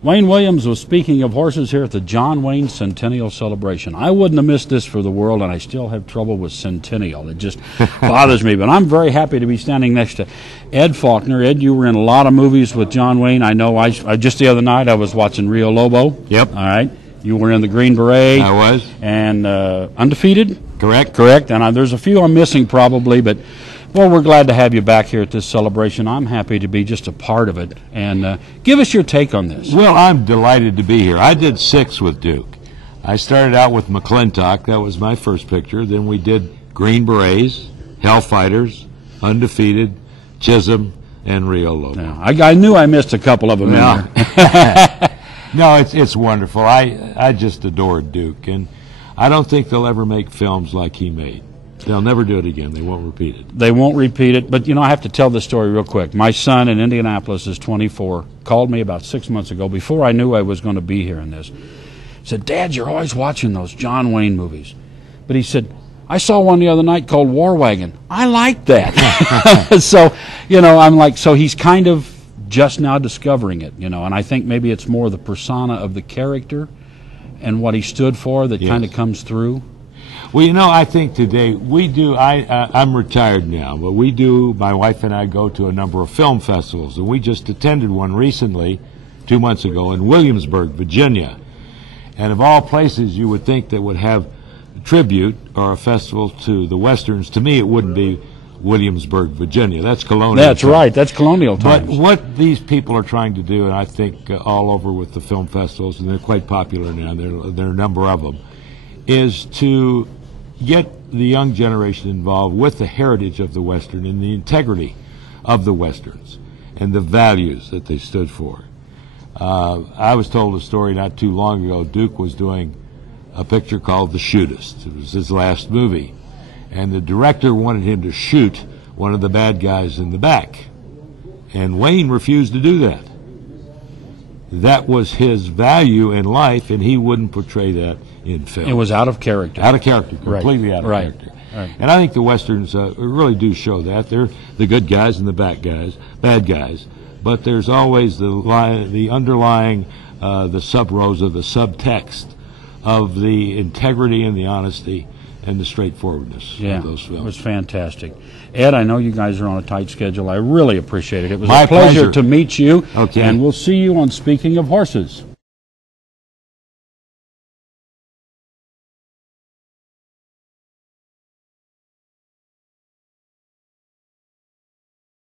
Wayne Williams was speaking of horses here at the John Wayne Centennial Celebration. I wouldn't have missed this for the world, and I still have trouble with Centennial. It just bothers me. But I'm very happy to be standing next to Ed Faulkner. Ed, you were in a lot of movies with John Wayne. I know I just the other night I was watching Rio Lobo. Yep. All right. You were in the Green Beret. I was. And Undefeated. Correct. Correct. And there's a few I'm missing probably, but... Well, we're glad to have you back here at this celebration. I'm happy to be just a part of it. And give us your take on this. Well, I'm delighted to be here. I did 6 with Duke. I started out with McClintock. That was my first picture. Then we did Green Berets, Hellfighters, Undefeated, Chisholm, and Rio Lobo. Yeah, I knew I missed a couple of them in there. No, it's wonderful. I just adore Duke. And I don't think they'll ever make films like he made. They'll never do it again. They won't repeat it. They won't repeat it. But, I have to tell this story real quick. My son in Indianapolis is 24, called me about 6 months ago, before I knew I was going to be here in this. He said, Dad, you're always watching those John Wayne movies. But he said, I saw one the other night called War Wagon. I like that. So, I'm like, so he's kind of just now discovering it, and I think maybe it's more the persona of the character and what he stood for that kind of comes through. Well, I think today we do, I'm retired now, but my wife and I go to a number of film festivals, and we just attended one recently, 2 months ago, in Williamsburg, Virginia. And of all places you would think that would have a tribute or a festival to the Westerns, to me it wouldn't be Williamsburg, Virginia. That's colonial. That's right. That's colonial times. But what these people are trying to do, and I think all over with the film festivals, and they're quite popular now, there are a number of them, is to get the young generation involved with the heritage of the Western and the integrity of the Westerns and the values that they stood for. I was told a story not too long ago. Duke was doing a picture called The Shootist. It was his last movie. And the director wanted him to shoot one of the bad guys in the back. And Wayne refused to do that. That was his value in life, and he wouldn't portray that in film. It was out of character. Out of character, completely out of character. Right. And I think the Westerns really do show that. They're the good guys and the bad guys. But there's always the underlying, the sub-rosa, the subtext of the integrity and the honesty and the straightforwardness of those films. It was fantastic. Ed, I know you guys are on a tight schedule. I really appreciate it. It was My a pleasure pleasure to meet you. Okay. And we'll see you on Speaking of Horses.